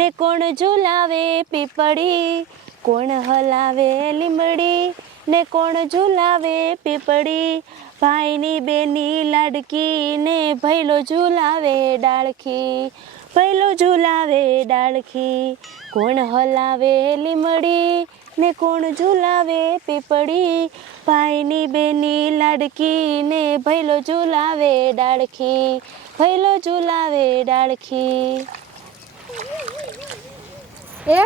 ને કોણ ઝુલાવે પીપળી? કોણ હલાવે લીમડી? ને કોણ ઝુલાવે પીપળી? ભાઈની બેની લાડકી ને ભૈલો ઝુલાવે ડાળખી. ભૈલો ઝુલાવે ડાળખી. કોણ હલાવે લીમડી? ને કોણ ઝુલાવે પીપળી? ભાઈની બેની લાડકી ને ભૈલો ઝુલાવે ડાળખી. ભૈલો ઝુલાવે ડાળખી. એ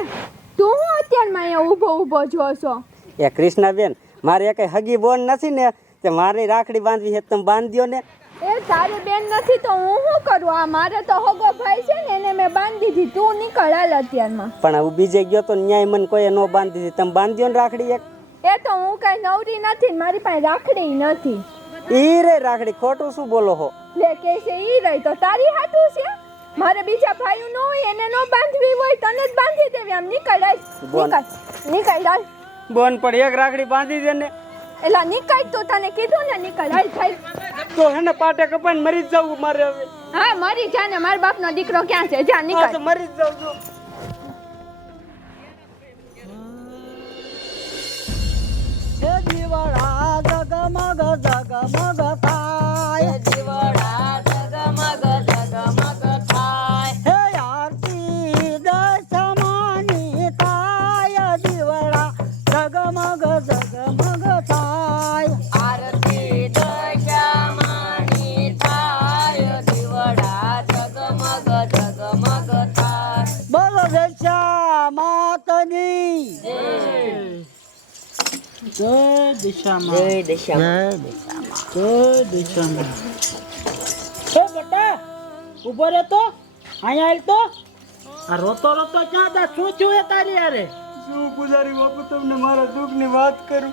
તું હું અત્યારમાં અહીંયા ઊભો ઊભો જો છો? એ કૃષ્ણાબેન મારે કઈ હગી બોન નથી ને તે મારી રાખડી બાંધવી છે તમે બાંધ્યો ને? એ તારી બેન નથી તો હું શું કરું? આ મારે તો હગો ભાઈ છે ને એને મેં બાંધી દીધી. તું નીકળ હાલ અત્યારમાં. પણ હું બીજે ગયો તો ન્યાય મને કોઈએ ન બાંધી દીધી. તમે બાંધ્યો ને રાખડી એક? એ તો હું કઈ નવરી નથી મારી પાસે રાખડી નથી. ઈ રે રાખડી ખોટું શું બોલો હો? લે કે છે ઈ રે તો તારી હાટું છે? મારે બીજા ભાઈઓ ન હોય એને ન બાંધવી હોય તને જ બાંધી દેવી. આમ નીકળ હાલ. નીકળ નીકળ હાલ. બોન પણ એક રાખડી બાંધી દે ને. એલા નીકળ તો તને કીધું ને નીકળ હાલ ભાઈ તો હે ને પાટે કપાઈને મરી જ જવું મારે હવે. હા મારી જાને મારા બાપનો દીકરો ક્યાં છે? જા નીકળ તો મરી જ જાઉં છું જગમગ જગમગ જય દિશામાં જય દિશામાં જય દિશામાં હે બટા ઊભો રે તો અહીંયા આલ તો. આ રોતો રોતો ક્યાં તા શું થયું એ તારી યારે શું પૂજારી બાપુ તમને મારા દુઃખની વાત કરું?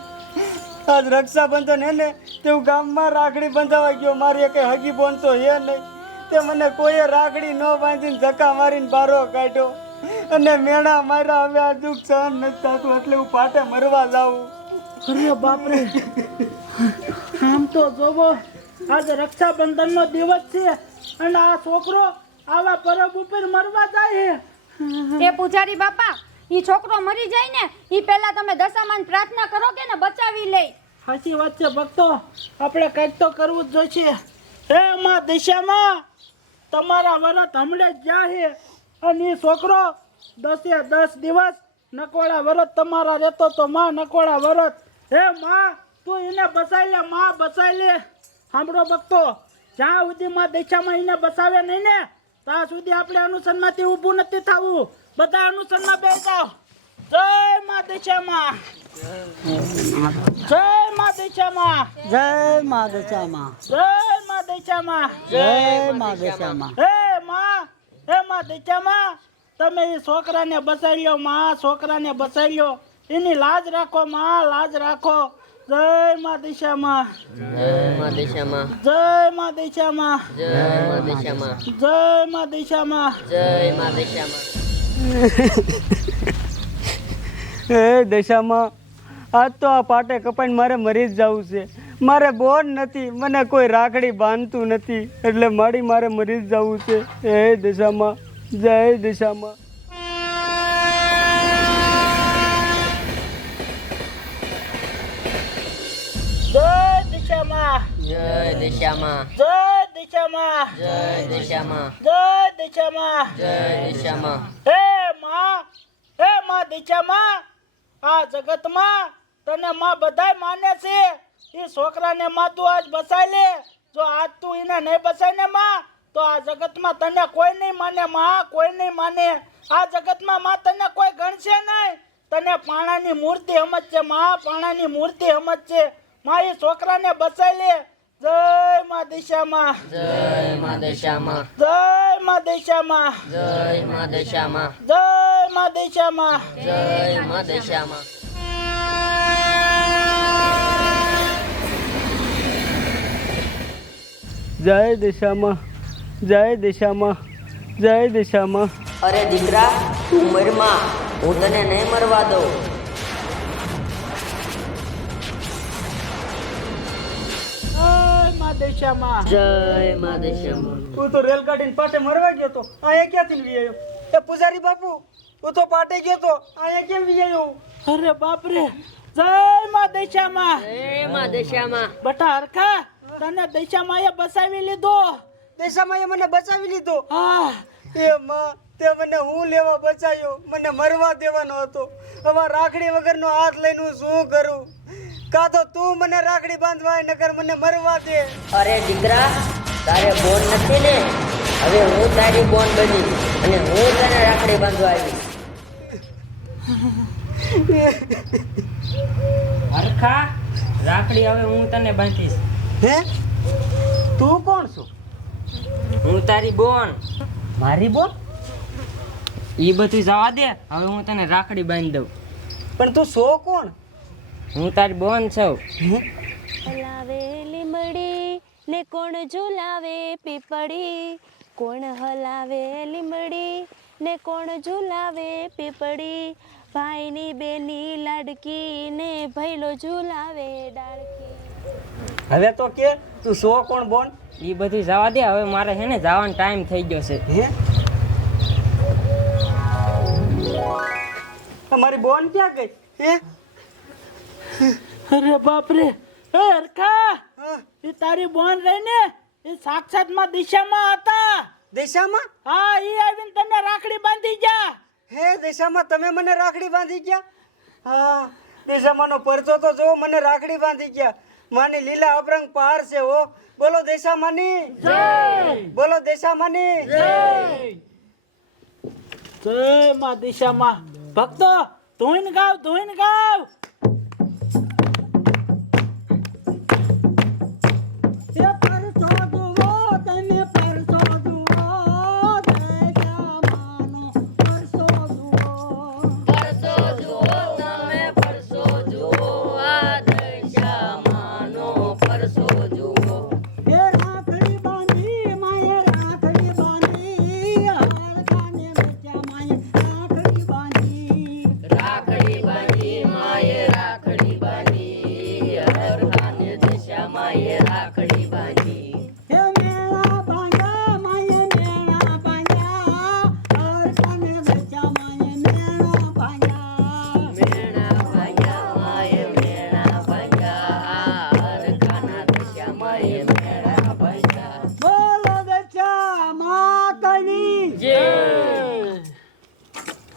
આજ રક્ષાબંધન હે ને તે હું ગામમાં રાખડી બંધાવા ગયો. મારી એક હગી બોન તો હે નહીં. તે મને કોઈએ રાખડી ન બાંધીને ધક્કા મારીને બારો કાઢ્યો. અને મેણા માર્યા. હવે આ દુઃખ સહન નથી થતું. એટલે હું પાટે મરવા જાઉં. અરે બાપરે. આમ તો જોવો આજે રક્ષાબંધન નો દિવસ છે અને આ છોકરો આવા પરબ ઉપર મરવા જાય છે. એ પૂજારી બાપા ઈ છોકરો મરી જાય ને ઈ પહેલા તમે દશામાન પ્રાર્થના કરો કે ને બચાવી લે. સાચી વાત છે ભક્તો. આપણે કંઈક તો કરવું જ જોઈશે. હે માં દિશામાં તમારા વરત હમણે જ જાહે અને ઈ છોકરો દસે દસ દિવસ નકોડા વરત તમારા રહેતો તો માં નકોડા વરત. હે માં તું એને બસાઈ લે માં બસાઈ લે. સાંભળો ભક્તો જ્યાં સુધી માં દિશામાં એને બસાવે નહીં ને ત્યાં સુધી આપણે અનુસરણમાંથી ઊભું નથી થવું. બધા અનુસરણમાં બે જાઓ જય માં દિશામાં જય માં દિશામાં જય મા દશામાં જય માં દિશામાં જય મા દશામાં હે માં હે માં દિશામાં તમે છોકરાને બચાવી લ્યો માં છોકરાને બચાવી લ્યો. એની લાજ રાખો માં લાજ રાખો. જય માં દિશામાં. જય માં દિશામાં. જય માં દિશામાં. જય માં દિશામાં. જય માં દિશામાં. જય માં દિશામાં. એ દિશામાં આજ તો આ પાટે કપાઈને મારે મરી જ જવું છે. મારે બોન નથી મને કોઈ રાખડી બાંધતું નથી. એટલે મારી મારે મરી જ જવું છે. એ દશામાં જય દશામાં જય દિશામાં. જય દિશામાં. જય દિશામાં. જય દિશામાં. જય દિશામાં. જય દિશામાં. હે માં હે માં દિશામાં. આ જગતમાં તને માં બધાય માને છે. એ છોકરાને માં તું આજ બસાઈ લે. જો આજ તું એને નહીં બસાય ને માં તો આ જગતમાં તને કોઈ નહીં માને માં કોઈ નહીં માને. આ જગતમાં માં તને કોઈ ગણશે નહીં. તને પાણાની મૂર્તિ સમજશે માં પાણાની મૂર્તિ સમજશે. માં એ છોકરાને બચાવી લે જય માં દિશામાં. જય માં દિશામાં. જય માં દિશામાં. જય માં દિશામાં. જય માં દિશામાં. જય માં દિશામાં. જય દિશામાં. જય દિશામાં. જય દિશામાં. અરે દીકરા તું મરમાં. હું તને નહીં મરવા દઉં. દિશામાં જય મા દિશામાં તું તો રેલ ગાડીને પાટે મરવા ગયો તો આ ક્યાંથી લઈ આવ્યો? એ પૂજારી બાપુ તું તો પાટે ગયો તો અહીંયા કેમ બી આવ્યો? અરે બાપરે જય માં દશામાં મા દશામાં બટા હરખા તને દશામાં એ બસાવી લીધો. દેશામાં એ મને બચાવી લીધો. હા. એ માં તે મને હું લેવા બચાયો? મને મરવા દેવાનો હતો. હવે રાખડી વગરનો હાથ લઈને હું શું કરું? કાં તો તું મને રાખડી બાંધવા આય, નકર મને મરવા દે. અરે દીકરા તારે બોન નથી ને? હવે હું તારી બોન બની અને હું તને રાખડી બાંધવા આવી હરખા રાખડી હવે હું તને બાંધીશ. હે? તું કોણ છું? હું તારી બોન. મારી બોન? ઈ બધું જવા દે હવે હું તને રાખડી બાંધી દઉં. પણ તું છો કોણ? હું તાર બોન છું. હલાવે લીમડી ને કોણ ઝુલાવે પીપળી? કોણ હલાવે લીમડી ને કોણ ઝુલાવે પીપળી? ભાઈની બેની લાડકી ને ભૈલો ઝુલાવે ડાળકી હવે તો કે તું સો કોણ બોન? એ બધું જવા દે હવે મારે છે ને જવાનો ટાઈમ થઈ ગયો છે. હે? મારી બોન ક્યાં ગઈ? હે? અરે બાપરે. એ હરખા એ તારી બોન રહીને એ સાક્ષાતમાં દિશામાં હતા. દિશામાં? હા એ આવીને તને રાખડી બાંધી જા હે દિશામાં તમે મને રાખડી બાંધી ગયા? હા દિશામાંનો પરચો તો જો મને રાખડી બાંધી ગયા. માની લીલા અપરંગ પાર છે હો. બોલો દેશામાની. બોલો દેશામાની. જય. માં દિશામાં. ભક્તો ધોઈન ગાવ ધોઈન ગાવ.